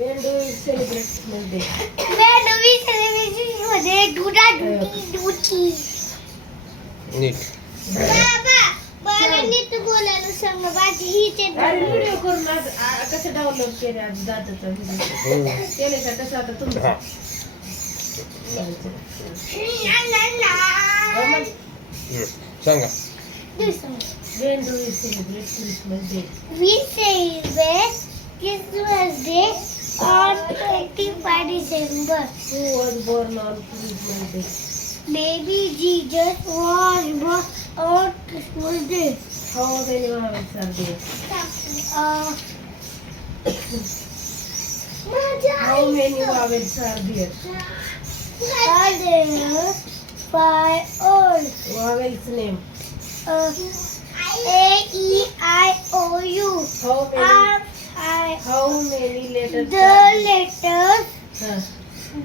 When do we celebrate Christmas Day? Where do we celebrate Christmas Day? Duty. नीट बाबा नीट बोलायला सांग माझी ही अरे व्हिडिओ करून कसं डाउनलोड केले आज दादाचा व्हिडिओ केले का कसं आता तुमचं हा सांगा When do we celebrate Christmas Day? We celebrate Christmas Day on 25 December. Who was born on Christmas Day? Baby Jesus was born on Christmas Day. How many Wavels are there? How many Wavels are there? Are there 5 old? Wavels name. A E I O U. How many letters? The letters. Huh.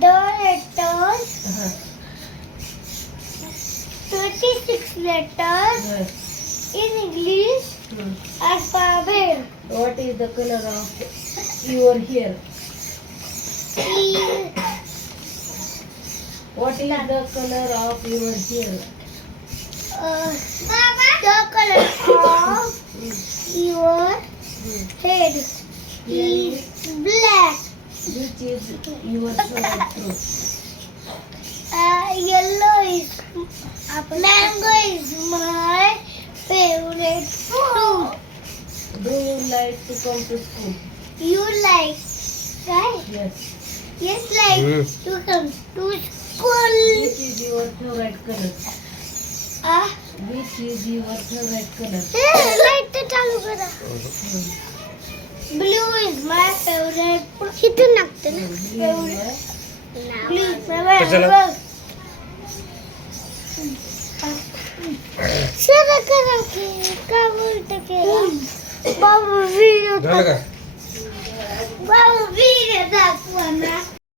The letters. Uh-huh. 26 letters Huh. in English alphabet. What is the color of your hair? What is the color of your hair? The color of your head is black. Which is your favorite fruit? Yellow is mango is my favorite fruit. Do you like to come to school? You like, right? Yes. Yes, like to come to school. Which is your favorite color? Which is your favorite color? Light चालू करा. Blue is my favorite. किती लागते ना? Blue is my favorite. Sir करा की का बोलते के बाबू वीडियो झालं का दाखवा ना.